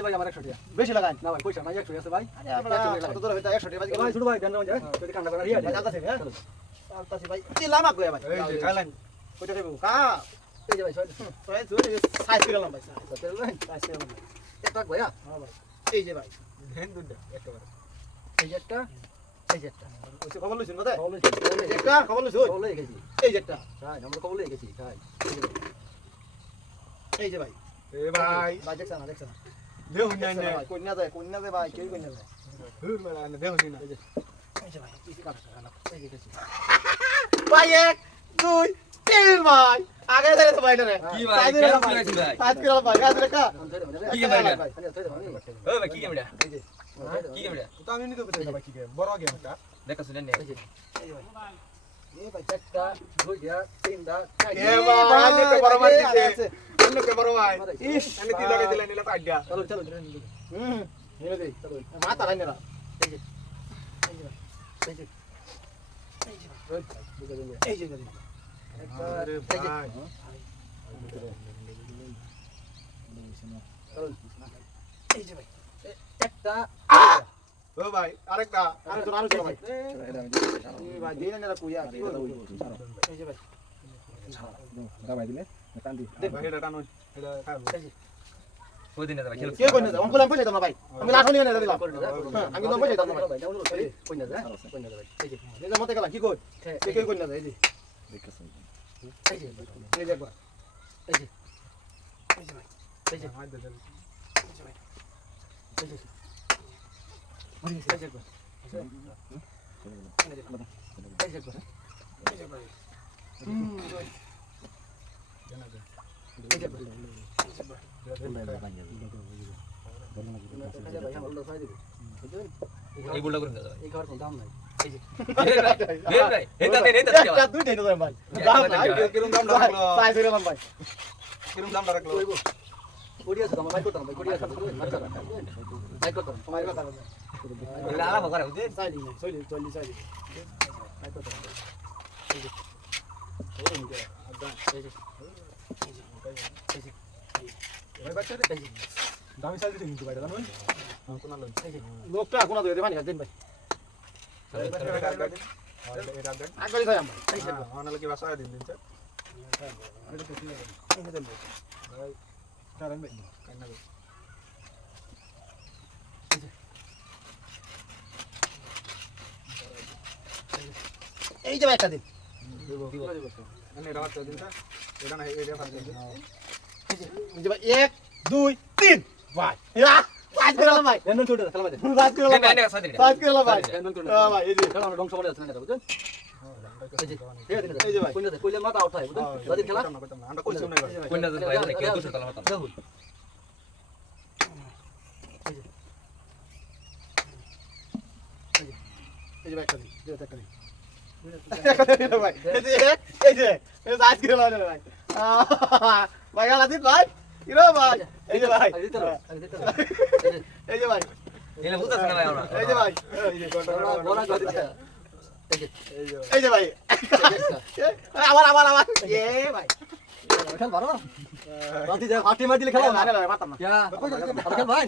যে ভাই আমার 100 টাকা বেশি লাগাই না ভাই পয়সা নাই 100 আছে ভাই আরে আমরা কত দূর হইতা 100 টাকা ভাই ছোট ভাই দেন না যায় যদি কান্না করে রিয়া আলতাছি হ্যাঁ আলতাছি ভাই দিলাম আগে ভাই এই যে খাইলেন কইটা দেব কা এই যে ভাই সাইজ করে গেলাম ভাই সাইজ করে গেলাম একটা ভাইয়া হ্যাঁ ভাই এই যে ভাই দেন দুধ একেবারে এই যে একটা এই যে একটা ওই খবর লইছেন কথা কবল একটা খবর লইছো কবল গেছি এই যে একটা ভাই আমরা কবল গেছি ভাই এই যে ভাই এ ভাই ভাই দেখছ না দেখছ না দেহুন না নে কন্যা যায় ভাই কেউ কন্যা যায় হুর মারা না দেহুন না এই যে ভাই কিছু কাটা না এই যে গেছি ভাই 1 2 3 ভাই আগে ধরে তো ভাই না কি ভাই কেন চুরাইছি ভাই সাইজ করে ভাই গাছ রেখা কি গেম এটা ভাই ও ভাই কি গেম এটা এই যে কি গেম এটা তো আমি নিতে পেতে ভাই কি গেম বড় গেম এটা দেখা শুনেন নে এই যে ভাই এই ভাই একটা দুইটা তিনটা এ ভাই আমি তো বড় মার দিছে অন্য কে বড় ভাই ইস আমি তিন লগে দিলেন নিলা পাইডা চলো চলো নিয়ে দে চলো মাথা রাইনা না এই যে এই যে এই যে আরে ভাই এই যে ভাই একটা ও ভাই আরেকটা আরেকটা ভাই ভাই দিন না কুইয়া কি বলবো এই যে ভাই ভাই এটা টানুন এটা খাবো ওই দিন ভাই খেল কে কইনা দাও আমি পয়সা দাও না ভাই আমি লাঠি নিয়ে দিলাম আমি তো পয়সা দাও না ভাই ডাউন করে কই না যায় কই না যায় এই যে নিজে মতে গেল কি কই কে কে কইনা এই যে এই যে এই যে একবার এই যে এই যে ভাই এই যে ভাই দেন এই যে ভাই এই যে এই যে একবার এই যে এই যে ভাই এই যে ভাই আমার লোক খাই দিবে বুঝছেন এই বুলটা করে দাও এই খাবার কোনো দাম নাই এই যে ভাই ভাই এটা দেন এটা দেন একটা দুইটাই তো ভাই দাম নাই কিরম দাম রাখলো সাইজ করে গেলাম ভাই কিরম দাম রাখলো কইবো কোড়ি আছে আমার ভাই করতাম ভাই কোড়ি আছে ভাই করতাম আমার কথা বল এটা আরাম করে বুঝছেন সাইজ নাই চলি সাইজ ভাই করতাম এই যে এই যে ভাই বাচ্চা রে দামি সাইজ দিন কিন্তু ভাই জানেন কোন লন লোকটা কোনা ধরে পানি খাচ্ছেন ভাই এটা দেন আগবাড়ি খাই আমরা অনালে কি বাসা দিন দিন স্যার ভাই কারণ ভাই কান্না ভাই এই যে ভাই একটা দিন আমি রাত দিন স্যার এটা না এটা ফাস দিন এই যে ভাই 1 2 3 ভাই সাইজ করে গেলাম ভাই এমন ছোট খেলা মাঝে সাইজ করে গেলাম দেন ভাই দেন সাথে সাইজ করে গেলাম ভাই এমন ছোট ভাই এই যে খেলা আমরা ধ্বংস করে যাচ্ছে না বুঝছেন এই যে ভাই কইলে কইলে মাথা উঠাই বুঝছেন যদি খেলা আমরা কইছি না ভাই কোন না ভাই অনেক কেউ দুশো টাকা মারতাম দেখুন এই যে ভাই একটা দিন একটা দিন ভাই এই যে সাইজ করে গেলাম ভাই ভাই গালা দিন ভাই কি রে ভাই এই যে ভাই আরে দিতে এই যে ভাই এলে বুঝছ না ভাই আমরা এই যে ভাই এই যে কোনটা বড় করে দিতে এই যে ভাই আমার এ ভাই খেল ভালো বাতি যা হাতি মার দিলে খেলা না না মারতাম না क्या खेल भाई